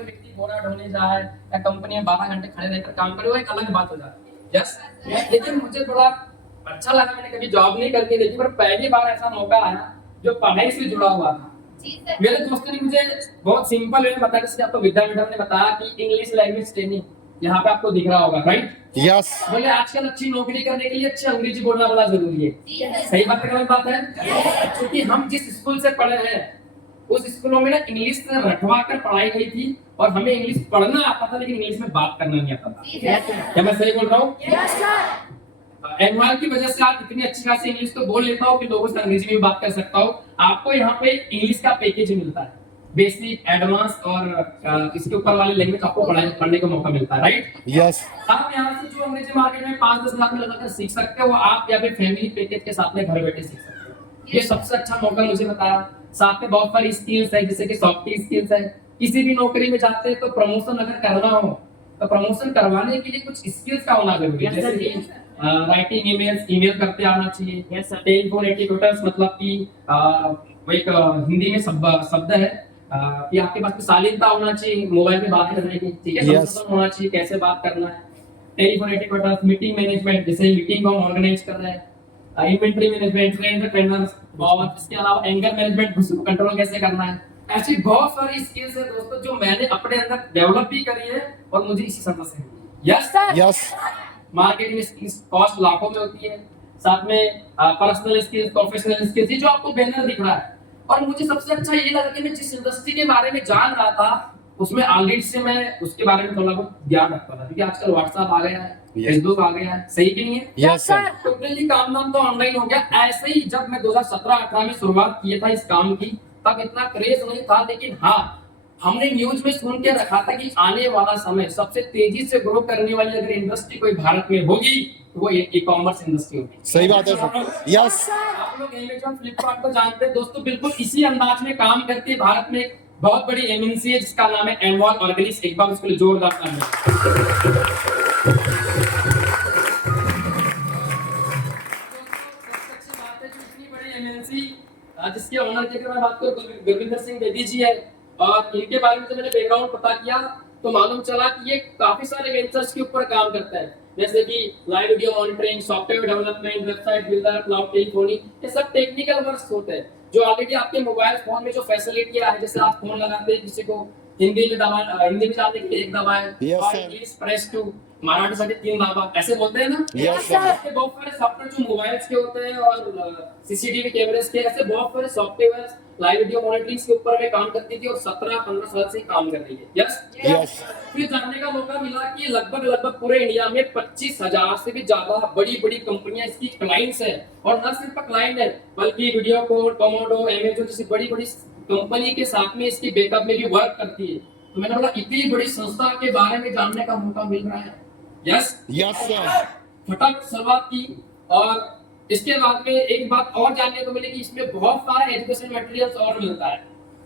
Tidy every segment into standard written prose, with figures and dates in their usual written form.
व्यक्ति बोरा ढोने जाए या कंपनी में 12 घंटे खड़े रहकर काम करे, वो एक अलग बात हो जाती है। यस, लेकिन मुझे थोड़ा अच्छा लगा, मैंने कभी जॉब नहीं करके देखी, पर पहली बार ऐसा मौका आया जो पढ़ाई से जुड़ा हुआ था। मेरे दोस्तों ने मुझे बहुत सिंपल वे में बताया, जैसे आपको विद्या मैडम ने बताया कि इंग्लिश लैंग्वेज ट्रेनिंग यहाँ पे आपको दिख रहा होगा, राइट? यस। बोले आजकल अच्छी नौकरी करने के लिए अच्छी अंग्रेजी बोलना बड़ा जरूरी है। सही बात है, बात है, क्योंकि हम जिस स्कूल से पढ़े हैं उस स्कूलों में ना इंग्लिश रटवा कर पढ़ाई गई थी और हमें इंग्लिश पढ़ना आता था लेकिन इंग्लिश में बात करना नहीं आता था। क्या मैं सही बोल रहा हूँ? एनवायर की वजह से आप इतनी अच्छी खासी इंग्लिश तो बोल लेता हूँ कि लोगों से अंग्रेजी में भी बात कर सकता हूँ। आपको यहाँ पे इंग्लिश का पैकेज मिलता है, बेसिक, एडवांस और इसके ऊपर वाली लैंग्वेज आपको पढ़ने का मौका मिलता है, राइट? यस। आप यहाँ से जो अंग्रेजी मार्केट में 5-10 लाख में लगाकर सीख सकते हो, वो आप या फिर फैमिली पैकेज के साथ में घर बैठे सीख सकते हो। ये सबसे अच्छा मौका मुझे बताया। साथ में बहुत सारी स्किल्स है, जैसे कि सॉफ्ट स्किल्स है। किसी भी नौकरी में जाते हैं तो प्रमोशन अगर करना हो तो प्रमोशन करवाने के लिए कुछ स्किल्स का होना जरूरी है, जैसे कि राइटिंग ईमेल करते आना चाहिए। टेलीफोन एटिक्यूटर्स, मतलब कि वो एक हिंदी में शब्द है कि आपके पास शालीनता होना चाहिए मोबाइल में बात करने की, ठीक है? संशोधन होना चाहिए कैसे बात करना है। टेलीफोन एटिक्यूटर्स, मीटिंग मैनेजमेंट, जैसे मीटिंग को हम ऑर्गेनाइज कर रहे हैं, इन्वेंटरी मैनेजमेंट, ट्रेनर्स, और इसके अलावा एंगर मैनेजमेंट, कंट्रोल कैसे करना है। ऐसी बहुत सारी स्किल्स है दोस्तों जो मैंने अपने अंदर डेवलप भी करी है और मुझे इसी समय से मिली। Yes sir. Yes. Marketing skills cost लाखों में होती है, साथ में पर्सनल स्किल्स, प्रोफेशनल स्किल्स, ये जो आपको बैनर दिख रहा है। और मुझे सबसे अच्छा ये लगा कि मैं जिस इंडस्ट्री के बारे में जान रहा था उसमें ऑलरेडी से मैं उसके बारे में थोड़ा बहुत ज्ञान रखता था, क्योंकि आजकल व्हाट्सएप आ गया है, फेसबुक आ गया है, सही कि नहीं है? Yes sir. टोटली काम नाम तो ऑनलाइन हो गया। ऐसे ही जब मैं 2017-18 में शुरुआत किया था इस काम की, तब इतना क्रेज नहीं था, लेकिन हाँ, हमने न्यूज में सुन के रखा था कि आने वाला समय सबसे तेजी से ग्रो करने वाली अगर इंडस्ट्री कोई भारत में होगी तो वो ई कॉमर्स इंडस्ट्री होगी। सही बात है सर। यस। आप लोग अमेज़न, फ्लिपकार्ट को जानते हैं दोस्तों, बिल्कुल इसी अंदाज में काम करती है। भारत में एक बहुत बड़ी एमएनसी है जिसका नाम है एनमॉल ऑर्गेनिक्स। एक बार उसके लिए जोरदार तालियां। जिसके ओनर की अगर मैं बात करूं गुरविंदर सिंह बेदी जी है, और इनके बारे में जब मैंने बैकग्राउंड पता किया तो मालूम चला कि ये काफी सारे वेंचर्स के ऊपर काम करता है, जैसे कि live video monitoring, software development, website builder, cloud telephony, ये सब टेक्निकल वर्क होते हैं जो ऑलरेडी आपके मोबाइल फोन में जो फैसिलिटी है, जैसे आप फोन लगाते हैं किसी को हिंदी में दबाए, हिंदी में जानने के लिए एक दबाए, और इंग्लिश प्रेस टू, मराठी साठी 3 दाबा, ऐसे बोलते हैं ना। Yes sir. ऐसे बहुत सारे सॉफ्टवेयर जो मोबाइल्स के होते हैं और सीसीटीवी कैमरेस के, ऐसे बहुत सारे सॉफ्टवेयर लाइव वीडियो मॉनिटरिंग के ऊपर में काम करती थी और 17-15 साल से काम कर रही है। Yes yes. फिर जानने का मौका मिला कि लगभग पूरे इंडिया में 25,000 से भी ज्यादा बड़ी कंपनियां इसकी क्लाइंट्स हैं, और न सिर्फ क्लाइंट है बल्कि वीडियोकॉन, टोमोडो, अमेज़न जैसी बड़ी कंपनी के साथ में इसकी बैकअप में भी वर्क करती है। तो मैंने बोला इतनी बड़ी संस्था के बारे में जानने का मौका मिल रहा है। Yes yes sir. फटाफट शुरुआत की, और इसके बाद में एक बात और जानने को मिली कि इसमें बहुत सारा एजुकेशन मटेरियल्स और मिलता है,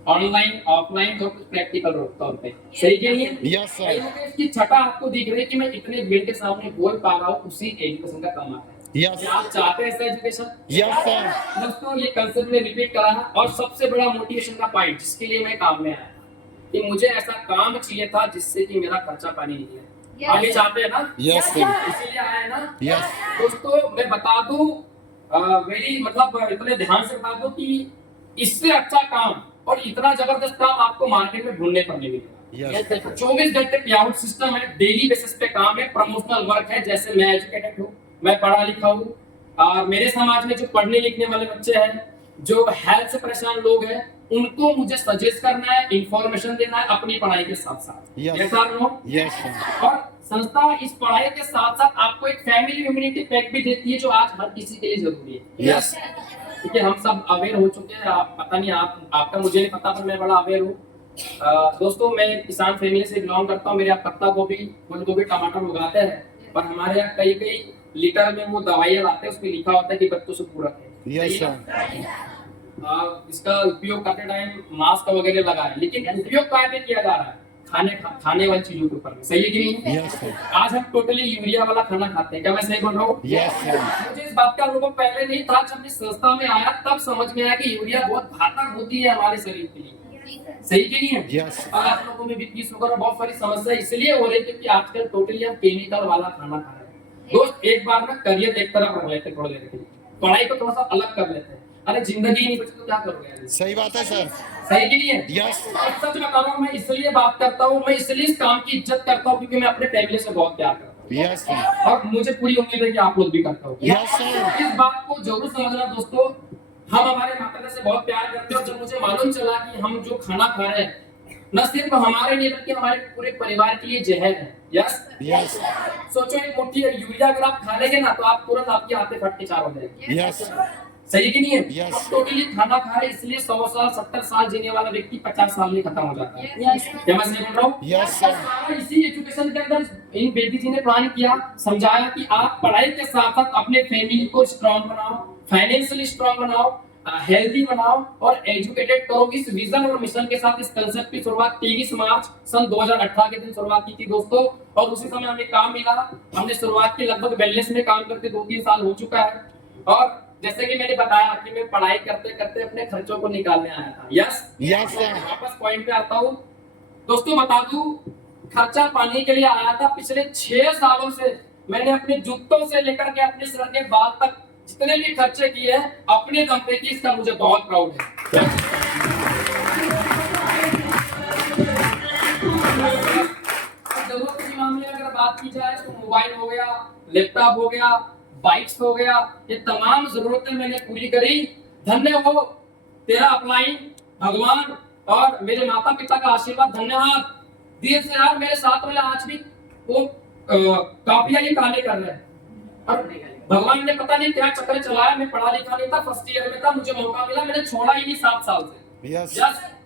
ऑनलाइन, ऑफलाइन और कुछ प्रैक्टिकल तौर पे। सही के लिए यस सर। इसकी छटा आपको दिख रही है कि मैं इतने भीड़ के सामने बोल पा रहा हूँ, उसी एजुकेशन का कमाल है। यस। आप चाहते हैं ऐसा एजुकेशन? Yes sir. दोस्तों ये कंसेप्ट में रिपीट करा है, और सबसे बड़ा मोटिवेशन का पॉइंट जिसके लिए मैं काम में आया कि मुझे ऐसा काम चाहिए था जिससे कि मेरा खर्चा पानी निकले। आगे चाहते हैं ना? Yes sir. इसीलिए आया है ना? यस। दोस्तों मैं बता दूं, मेरी मतलब इतने ध्यान से बता दूं कि इससे अच्छा काम और इतना जबरदस्त काम आपको मार्केट में ढूंढने पर नहीं मिलेगा। 24 घंटे पे आउट सिस्टम है, डेली बेसिस पे काम है, प्रमोशनल वर्क है। जैसे मैं एजुकेटेड हूँ, मैं पढ़ा लिखा हूँ, और मेरे समाज में जो पढ़ने लिखने वाले बच्चे हैं, जो हेल्थ से परेशान लोग हैं, उनको मुझे सजेस्ट करना है, इंफॉर्मेशन देना है अपनी पढ़ाई के साथ साथ। यस। और संस्था इस पढ़ाई के साथ साथ आपको एक फैमिली इम्यूनिटी पैक भी देती है जो आज हर किसी के लिए जरूरी है। यस। क्योंकि हम सब अवेयर हो चुके हैं, आप पता नहीं आपका मुझे नहीं पता, पर मैं बड़ा अवेयर हूँ। दोस्तों मैं किसान फैमिली से बिलोंग करता हूँ। मेरे यहाँ पत्ता गोभी, फूल गोभी, टमाटर उगाते हैं, पर हमारे यहाँ कई लीटर में वो दवाइयाँ लाते हैं, उसमें लिखा होता है कि बच्चों से पूरक है। Yes sir. इसका उपयोग करते टाइम मास्क वगैरह लगाए, लेकिन उपयोग क्या किया जा रहा है? खाने वाली चीजों के ऊपर। सही है कि नहीं? Yes sir. आज हम टोटली यूरिया वाला खाना खाते हैं। क्या मैं सही बोल रहा हूँ? Yes sir. मुझे इस बात का अनुभव पहले नहीं था, जब इस संस्था में आया तब समझ में आया कि यूरिया बहुत घातक होती है हमारे शरीर के लिए। सही कि नहीं है? Yes. और आप लोगों में बीपी शुगर और बहुत सारी समस्या इसलिए हो रही है क्योंकि आजकल टोटली हम केमिकल वाला खाना खा रहे हैं। दोस्त एक बार ना करियर एक तरफ रख लेते हैं थोड़ी देर के लिए, पढ़ाई को थोड़ा सा अलग कर लेते हैं। अरे जिंदगी नहीं बची तो क्या करोगे यार? सही बात है सर। सही कि नहीं है? Yes. और सच बता रहा हूँ, मैं इसलिए बात करता हूँ, मैं इसलिए इस काम की इज्जत करता हूँ क्योंकि मैं अपने फैमिली से बहुत प्यार करता हूँ Yes, sir. और मुझे पूरी उम्मीद है कि आप लोग भी करते हो। Yes, sir. इस बात को जरूर समझना दोस्तों, हम हमारे माता पिता से बहुत प्यार करते हैं और जब मुझे मालूम चला कि हम जो खाना खा रहे हैं न सिर्फ हमारे लिए बल्कि हमारे पूरे परिवार के लिए जहर है। Yes Yes. सोचो एक मुट्ठी यूरिया अगर आप खा लेंगे ना तो आप तुरंत आपकी आंतें फट के चार हो जाएगी। Yes. सही कि नहीं है? Yes. हम टोटली खाना खा रहे हैं इसलिए 100 साल 70 साल जीने वाला व्यक्ति 50 साल में खत्म हो जाता है। क्या मैं सही बोल रहा हूँ? Yes, sir. सारा इसी एजुकेशन के अंदर इन बेदी जी ने प्लान किया, समझाया कि आप पढ़ाई के साथ साथ अपने फैमिली को स्ट्रांग बनाओ, फाइनेंशियली स्ट्रांग बनाओ, हेल्दी बनाओ और एजुकेटेड करो। इस विजन और मिशन के साथ इस कंसेप्ट की शुरुआत 23 मार्च सन 2018 के दिन शुरुआत की थी दोस्तों, और उसी समय हमें काम मिला। हमने शुरुआत की लगभग वेलनेस में काम करते 2-3 साल हो चुका है और जैसे कि मैंने बताया कि मैं पढ़ाई करते करते अपने खर्चों को निकालने आया था। Yes Yes, sir. वापस पॉइंट पे आता हूँ दोस्तों, बता दूं खर्चा पाने के लिए आया था। पिछले 6 सालों से मैंने अपने जूतों से लेकर के अपने सर के बाल तक जितने भी खर्चे किए हैं अपने दम पे की, इसका मुझे बहुत प्राउड है। जरूरत के मामले में अगर बात की जाए तो मोबाइल हो गया, लैपटॉप हो गया, बाइक्स हो गया, ये तमाम जरूरतें मैंने पूरी करी। धन्य हो तेरा अपलाइन भगवान और मेरे माता पिता का आशीर्वाद, धन्यवाद दिल से यार। मेरे साथ वाले आज भी वो काफिया ही काले कर रहे हैं और भगवान ने पता नहीं क्या चक्कर चलाया। मैं पढ़ा लिखा नहीं था, फर्स्ट ईयर में था, मुझे मौका मिला, मैंने छोड़ा ही नहीं 7 साल से। Yes.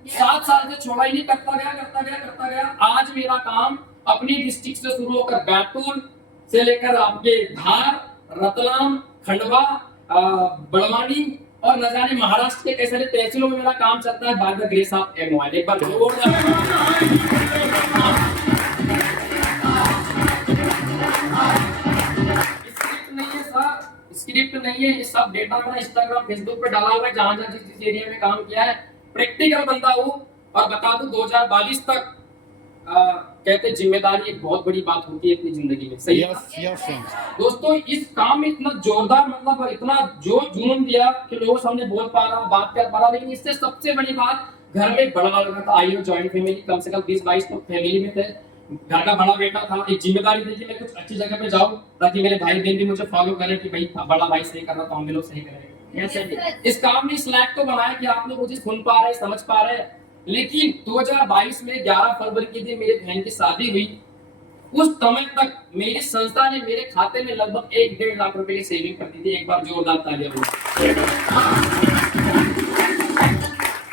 7 साल से छोड़ा ही नहीं, करता गया। आज मेरा काम अपनी डिस्ट्रिक्ट से शुरू होकर बैतूल से लेकर आपके धार, रतलाम, खंडवा, बड़वानी और न जाने महाराष्ट्र के कई सारे तहसीलों में मेरा काम चलता है by the grace of MOL. एक बार स्क्रिप्ट नहीं है, ये सब डेटा मैंने इंस्टाग्राम फेसबुक पे डाला हुआ है, जहां जहां जिस एरिया में काम किया है। प्रैक्टिकल बंदा हूँ और बता दूं 2022 तक कहते जिम्मेदारी एक बहुत बड़ी बात होती है अपनी जिंदगी में। सही है Yes, yes, sir. दोस्तों, इस काम में इतना जोरदार मतलब इतना जो जुनून दिया कि लोगों सामने बोल पा रहा हूँ, बात कर पा रहा हूँ। लेकिन इससे सबसे बड़ी बात, घर में बड़ा लड़का था, आई हो जॉइंट फैमिली, कम से कम 20-22 लोग फैमिली में थे। घर का बड़ा बेटा था, एक जिम्मेदारी थी कि मैं कुछ अच्छी जगह पे जाऊं ताकि मेरे भाई बहन भी मुझे फॉलो करें कि भाई बड़ा भाई सही कर रहा तो हम भी लोग सही करेंगे। इस काम ने इस लायक तो बनाया कि आप लोग मुझे सुन पा रहे, समझ पा रहे। लेकिन 2022 में 11 फरवरी के दिन मेरे बहन की शादी हुई। उस समय तक मेरी संस्था ने मेरे खाते में लगभग 1-1.5 लाख रुपए की सेविंग कर दी थी। एक बार जोरदार तालियां बजाओ।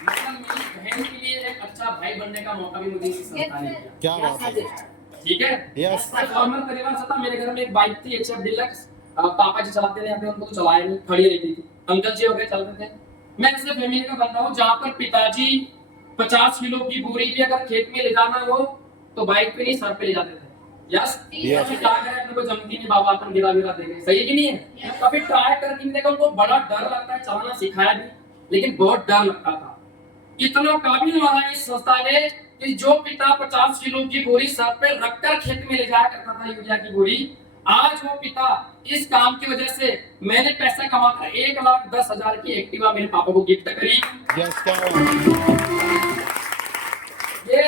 मतलब मेरी बहन के लिए एक अच्छा भाई बनने का मौका भी मुझे इसी संस्था ने दिया। क्या बात है? ठीक है? Yes. नॉर्मल परिवार से था। मेरे घर में एक बाइक थी एचएफ डिलक्स, पापा जी चलाते थे, अपने उनको तो चलाया नहीं, खड़ी रहती थी। अंकल जी वगैरह चलते थे। मैं ऐसे फैमिली का बंदा हूँ जहाँ पर पिताजी 50 किलो की बोरी भी अगर खेत में ले जाना हो तो बाइक पे नहीं सर पे ले जाते थे। Yes Yes. क्या करें, अपने को जमती नहीं, बाबा अपन गिरा देंगे। सही है कि नहीं है? कभी ट्राई करके देखा, उनको बड़ा डर लगता है, चलाना सिखाया भी लेकिन बहुत डर लगता था। इतना काबिल बनाया इस संस्था ने कि जो पिता 50 किलो की बोरी सर पे रखकर खेत में ले जाया करता था यूरिया की बोरी, आज वो पिता इस काम की वजह से मैंने पैसा कमाकर 1,10,000 की एक्टिवा मेरे पापा को गिफ्ट करी। Yes, क्या बात है? ये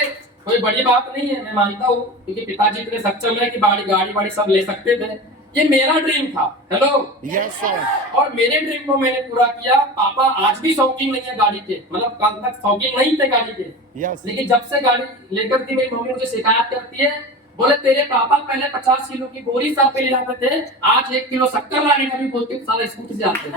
कोई बड़ी बात नहीं है, मैं मानता हूँ, क्योंकि पिताजी इतने सक्षम है कि गाड़ी वाड़ी सब ले सकते थे। ये मेरा ड्रीम था। Hello Yes, sir. और मेरे ड्रीम को मैंने पूरा किया। पापा आज भी शौकीन नहीं है गाड़ी के, मतलब कल तक शौकीन नहीं थे गाड़ी के। Yes. लेकिन जब से गाड़ी लेकर थी मेरी मम्मी मुझे शिकायत करती है, बोले तेरे पापा पहले 50 किलो की बोरी सर पे ले जाते थे, आज 1 किलो शक्कर लाने का भी बोलते सारा स्कूटी से आते हैं।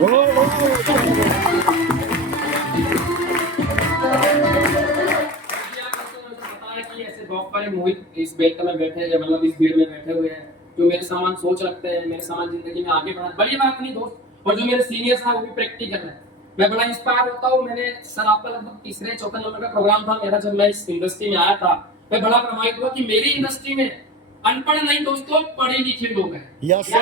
कि ऐसे बहुत सारे मोहित इस बेल्ट में बैठे हैं, मतलब इस भीड़ में बैठे हुए हैं, जो मेरे समान सोच रखते हैं, मेरे समान जिंदगी में आगे बढ़ा। बड़ी बात नहीं दोस्त, और जो मेरे सीनियर्स हैं वो भी प्रैक्टिकल है। मैं बड़ा इंस्पायर होता हूँ। मैंने सर आपका लगभग 3-4 नंबर का प्रोग्राम था मेरा जब मैं इस इंडस्ट्री में आया था। मैं बड़ा प्रभावित हुआ कि मेरी इंडस्ट्री में अनपढ़ नहीं दोस्तों, पढ़े लिखे लोग हैं। Yes, sir.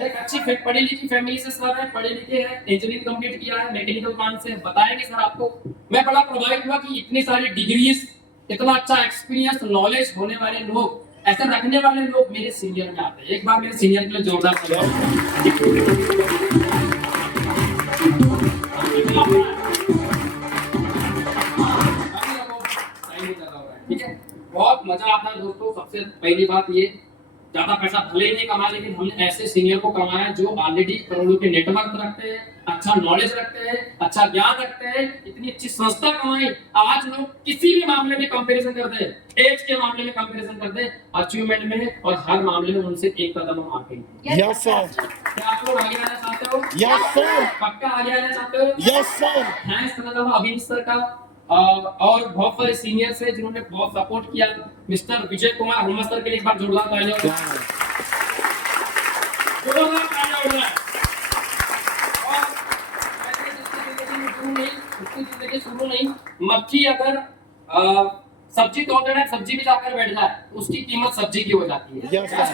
एक अच्छी पढ़ी लिखी फैमिली से सर है, पढ़े लिखे हैं, इंजीनियरिंग कंप्लीट किया है, मैकेनिकल ब्रांच से बताएंगे सर आपको। मैं बड़ा प्रभावित हुआ कि इतनी सारी डिग्रीज, इतना अच्छा एक्सपीरियंस, नॉलेज होने वाले लोग, ऐसे रखने वाले लोग मेरे सीनियर में आते हैं। एक बार मेरे सीनियर के लिए जोरदार ठीक है, बहुत मजा आता है दोस्तों। सबसे पहली बात ये, ज्यादा पैसा भले ही नहीं कमाया, लेकिन हमने ऐसे सीनियर को कमाया जो ऑलरेडी करोड़ों के नेटवर्क रखते हैं, अच्छा नॉलेज रखते हैं, अच्छा ज्ञान रखते हैं, इतनी अच्छी संस्था कमाई। आज लोग किसी भी मामले में कंपैरिजन करते हैं, एज के मामले में कंपैरिजन करते हैं, अचीवमेंट में और हर मामले में उनसे एक कदम हम आगे हैं। Yes, sir. क्या आप लोग आगे आना चाहते हो? Yes, sir. पक्का आगे आना चाहते हो? Yes, sir. थैंक्स करना चाहूंगा अभिनीत सर का और बहुत सारे सीनियर से जिन्होंने बहुत सपोर्ट किया। मिस्टर विजय कुमार हुमा सर के लिए एक बार जोरदार तालियां हो। जोरदार तालियां हो जाए। और जिंदगी शुरू नहीं, मक्खी अगर सब्जी तोड़ते टाइम सब्जी भी जाकर बैठ जाए तो उसकी कीमत सब्जी की हो जाती है। Yes, sir.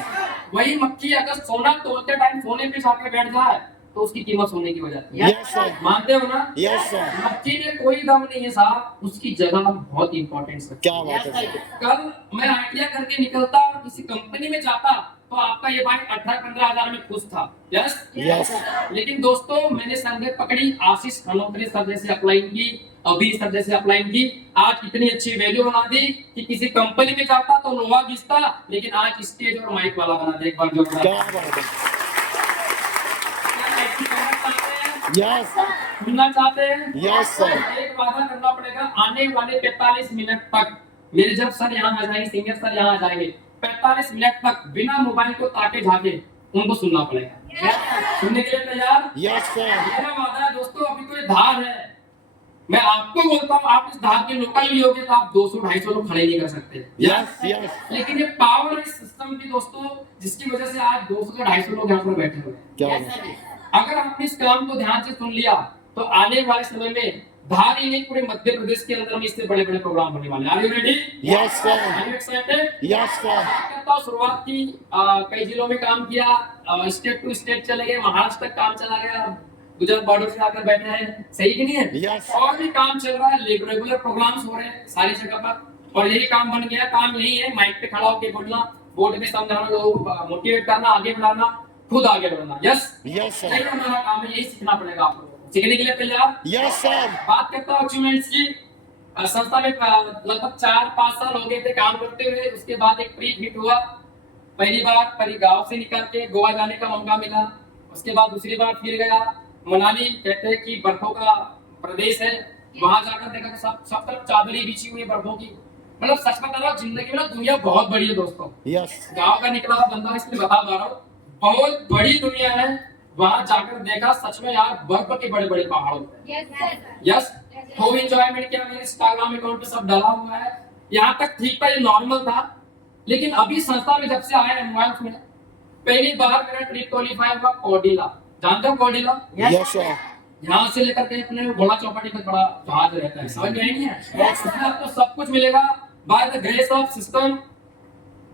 वही मक्खी अगर सोना तोड़ते टाइम सोने पे जाकर बैठ जाए तो उसकी कीमत सोने की हो जाती है। Yes, sir. मानते हो ना? Yes, sir. मक्खी में कोई दम नहीं है साहब, उसकी जगह बहुत इंपॉर्टेंट है। क्या बात है सर? कल मैं आइडिया करके निकलता और किसी कंपनी में जाता तो आपका ये भाई 18-15 हजार में खुश था। Yes Yes. लेकिन दोस्तों मैंने संगत पकड़ी, आशीष खनोत्रे सर जैसे अप्लाई की, अभी सर जैसे अप्लाई की, आज इतनी अच्छी वैल्यू बना दी कि किसी कंपनी में जाता तो लोहा घिसता, लेकिन आज स्टेज और माइक वाला बना दे। एक बार जो क्या बात है? Yes. सुनना चाहते हैं? Yes, sir. एक वादा करना पड़ेगा, आने वाले 45 मिनट तक मेरे जब सर यहाँ आ जाएंगे, सीनियर सर यहाँ आ जाएंगे, 45 मिनट तक बिना मोबाइल को ताके झाके उनको सुनना पड़ेगा। सुनने के लिए तैयार? Yes, sir. मेरा वादा है दोस्तों, अभी तो ये धार है, मैं आपको बोलता हूँ, आप इस धार के लोकल भी होगे तो आप 200-250 लोग खड़े नहीं कर सकते। Yes, yes. लेकिन ये पावर है इस सिस्टम की दोस्तों, जिसकी वजह से आज 200-250 लोग यहाँ पर बैठे हुए हैं। क्या बात है? अगर आपने इस काम को ध्यान से सुन लिया तो आने वाले समय में धार ही नहीं, पूरे मध्य प्रदेश के अंदर में इससे बड़े बड़े प्रोग्राम होने वाले हैं। Are you ready? Yes, sir. Are you excited? Yes, sir. करता हूं, शुरुआत की कई जिलों में काम किया, स्टेट टू स्टेट चले गए, महाराष्ट्र तक काम चला गया, गुजरात बॉर्डर से आकर बैठे हैं, सही कि नहीं है? Yes. और भी काम चल रहा है, रेगुलर प्रोग्राम्स हो रहे हैं सारी जगह पर, और यही काम बन गया। काम यही है, माइक पे खड़ा होकर बोलना, बोर्ड में समझाना, लोगों को मोटिवेट करना, आगे बढ़ाना, खुद आगे बढ़ना। Yes Yes, sir. यही हमारा काम है, यही सीखना पड़ेगा आप लोगों को। सीखने के लिए तैयार? Yes, sir. बात करता हूँ अचीवमेंट्स की। संस्था में लगभग 4-5 साल हो गए थे काम करते हुए। उसके बाद एक ट्रिप हिट हुआ, पहली बार गांव से निकल के गोवा जाने का मौका मिला। उसके बाद दूसरी बार फिर गया मनाली, कहते हैं कि बर्फों का प्रदेश है, वहां जाकर देखा तो सब तरफ चादरी बिछी हुई है बर्फों की। मतलब सच बता रहा हूँ, जिंदगी में ना दुनिया बहुत बड़ी है दोस्तों। Yes. गांव का निकला हुआ बंदा इसलिए बता पा रहा हूँ, बहुत बड़ी दुनिया है। वहां जाकर देखा सच में यार, बर्फ के बड़े बड़े पहाड़ होते हैं। यस खूब एंजॉयमेंट किया, मेरे इंस्टाग्राम अकाउंट पे सब डाला हुआ है। यहाँ तक ठीक था, ये नॉर्मल था, लेकिन अभी संस्था में जब से आया एडवांस में, पहली बार मेरा ट्रिप क्वालीफाई हुआ कौडिला। जानते हो कौडिला? Yes, sir. यहाँ से लेकर के अपने घोड़ा चौपाटी तक बड़ा जहाज रहता है, समझ में आई नहीं है? उसमें आपको सब कुछ मिलेगा by the grace of system.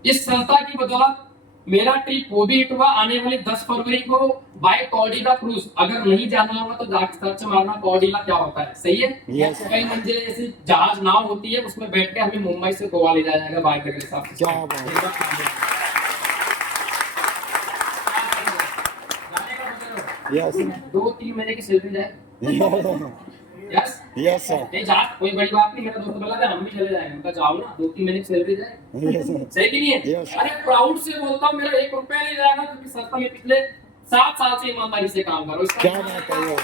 इस संस्था की बदौलत मेरा ट्रिप वो भी हिट हुआ। आने वाली 10 फरवरी को बाय कौडिला क्रूज, अगर नहीं जाना होगा तो जाकर सर्च मारना कौडिला क्या होता है, सही है? Yes. कई मंजिलें ऐसी जहाज नाव होती है, उसमें बैठ के हमें मुंबई से गोवा ले जाया जाएगा बाय द ग्रेस ऑफ क्या बात है? Yes. 2-3 महीने की सैलरी जाए। Yes Yes, sir. नहीं जा, कोई बड़ी बात नहीं। मेरा दोस्त बोला था हम भी चले जाएंगे, उनका जाओ ना, 2-3 महीने की सैलरी जाए, Yes, sir. सही कि नहीं है? Yes. अरे प्राउड से बोलता हूँ, मेरा 1 रुपया नहीं जाएगा, क्योंकि संस्था में पिछले 7 साल से ईमानदारी से काम करो। क्या बात है ये?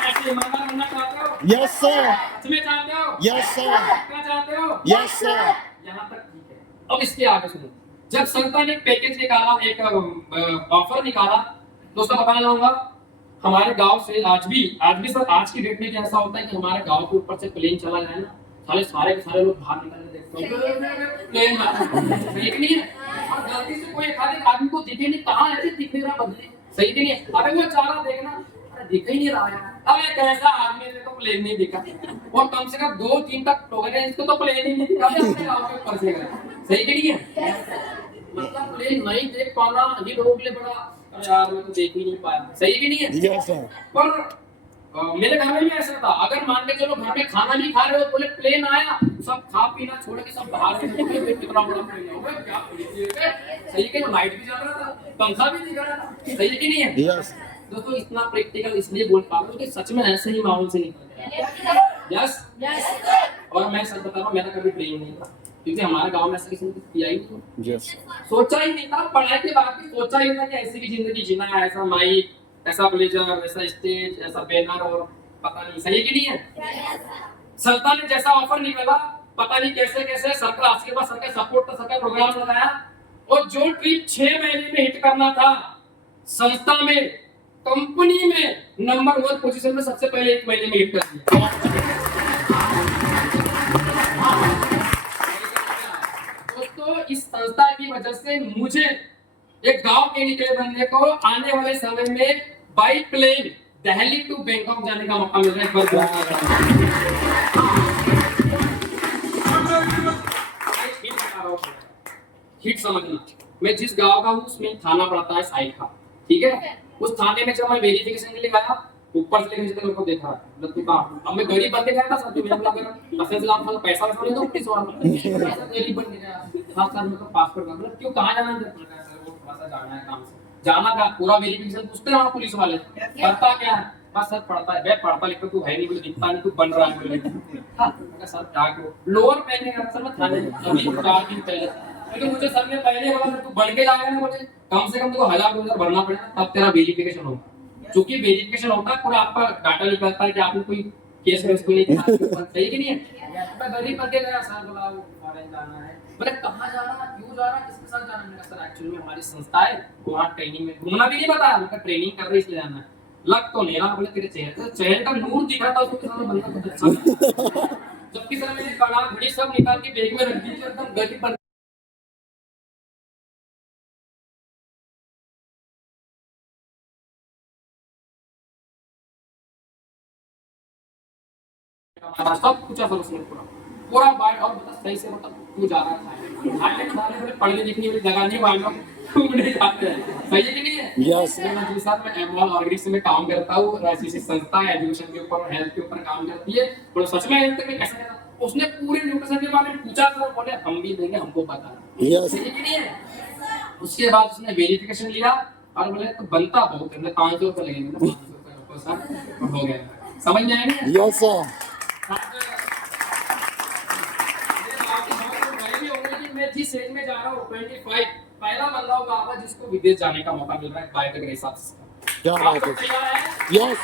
ऐसे ईमानदार बनना चाहते हो? Yes, sir. सच में चाहते हो? Yes, sir. क्या चाहते हो? Yes, sir. यहाँ तक ठीक है। अब इसके आगे सुनो। जब संस्था ने पैकेज निकाला, एक ऑफर निकाला, दोस्तों बताना चाहूंगा, हमारे गांव से आज भी सर, आज की डेट में क्या ऐसा होता है कि हमारे गांव के ऊपर से प्लेन चला जाए ना, सारे के सारे लोग बाहर निकल के देखते हैं प्लेन सही कि नहीं है? और गलती से कोई एक आदमी को दिखे नहीं, कहाँ ऐसे दिख नहीं रहा बदले, सही कि नहीं है? अरे वो चारा देखना, अरे दिख ही नहीं रहा यार, अब एक ऐसा आदमी ने तो प्लेन नहीं दिखा और कम से कम 2-3 तक लोगों ने इसको तो प्लेन ही नहीं दिखा अपने गाँव के ऊपर से गए। सही कि नहीं है? मतलब प्लेन नहीं देख पाना ये लोगों के लिए बड़ा अरे यार मैं तो देख ही नहीं पाया। सही कि नहीं है? Yes, sir. पर मेरे घर में भी ऐसा था, अगर मान के चलो घर में खाना भी खा रहे हो बोले प्लेन आया सब खा पीना छोड़ के सब बाहर निकल गए, कितना बड़ा प्लेन होगा क्या सही कि लाइट भी चल रहा था पंखा भी दिख रहा था। सही कि नहीं है? Yes. दोस्तों इतना प्रैक्टिकल इसलिए बोल पा रहा हूँ कि सच में ऐसे ही माहौल से निकल यस और मैं सच बता रहा हूँ मेरा कभी प्लेन नहीं था क्योंकि हमारे गांव में ऐसा किसी ने किया ही नहीं, Yes. सोचा ही नहीं था। पढ़ाई के बाद भी सोचा ही नहीं था कि ऐसी भी जिंदगी जीना है, ऐसा माइक ऐसा ब्लेजर ऐसा स्टेज ऐसा बैनर और पता नहीं। सही कि नहीं है? संस्था ने जैसा ऑफर निकाला पता नहीं कैसे कैसे सरकार आज के बाद सरकार सपोर्ट था, सरकार प्रोग्राम लगाया और जो ट्रिप 6 महीने में हिट करना था संस्था में कंपनी में नंबर 1 पोजीशन में सबसे पहले 1 महीने में हिट कर दिया। दोस्तों इस संस्था की वजह से मुझे एक गांव के निकले बंदे को आने वाले समय में by plane Delhi to Bangkok जाने का मौका मिल रहा है। हिट समझना, मैं जिस गांव का हूँ उसमें थाना पड़ता है साइड का, ठीक है? उस थाने में जब मैं वेरिफिकेशन के लिए गया ऊपर से लेकर मेरे को देखा मतलब तू कहाँ, अब मैं गरीब बनके गया था सर, तो मैंने बोला मेरा बस से आप पैसा वैसा नहीं दो पुलिस वाला ऐसा गरीब बन गया। हाँ सर मैं तो पासपोर्ट का मतलब क्यों कहाँ जाना है सर, वो थोड़ा सा जाना है काम से। जाना का पूरा वेरिफिकेशन पूछते हैं वहाँ पुलिस वाले करता क्या है, बस सर पढ़ता है बे पढ़ता लिखता तू है नहीं बोले दिखता नहीं तू बन रहा है बोले। हाँ सर क्या करो लोअर पहनने का सर मैं थाने अभी 4 दिन पहले क्योंकि मुझे सर ने पहले बोला तू बढ़ के जाएगा ना बोले कम से कम तुमको 1000-2000 भरना पड़ेगा तब तेरा वेरिफिकेशन होगा। क्योंकि वेरिफिकेशन होता है पूरा आपका डाटा निकलता है कि आपने कोई केस में इसको नहीं सही कि नहीं है? मैं गरीब बन के गया सर बोला फॉरेन जाना है बोले कहाँ जाना क्यों जा रहा किसके साथ जाना, मैंने सर एक्चुअली में हमारी संस्था है वहाँ ट्रेनिंग में घूमना भी नहीं बताया उनका ट्रेनिंग कर रहे इसलिए जाना है। लग तो नहीं रहा बोले तेरे चेहरे का नूर दिख रहा था उसके सामने बंदा कुछ अच्छा जबकि सर मैंने कड़ा घड़ी सब निकाल के बैग में रख दी थी एकदम गरीब बन सब कुछ ऐसा उसने पूरा बाइट और बता सही से मतलब तू जा रहा था थाईलैंड वाले बोले पढ़ने लिखने वाली जगह नहीं मालूम घूमने जाते हैं। सही है कि नहीं है? Yes. मैं जी साहब मैं एमओएल ऑर्गेनाइजेशन में काम करता हूँ, ऐसी संस्था है एजुकेशन के ऊपर हेल्थ के ऊपर काम करती है। बोले सच में हेल्थ में कैसे करता, उसने पूरे न्यूट्रिशन के बारे में पूछा तो बोले हम भी देंगे हमको पता है। Yes. सही है कि नहीं है? उसके बाद उसने वेरिफिकेशन लिया और बोले तो बनता बहुत है 500 रुपये लगेंगे 500 रुपये सर हो गया। समझ में आया नहीं? Yes, sir. मैं जिस एज में जा रहा हूँ 25 पहला बंदा होगा आपका जिसको विदेश जाने का मौका मिल रहा है बाय द ग्रेस ऑफ क्या बात है? तैयार है? Yes.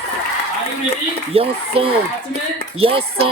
Are you ready? Yes, sir. सच में Yes, sir.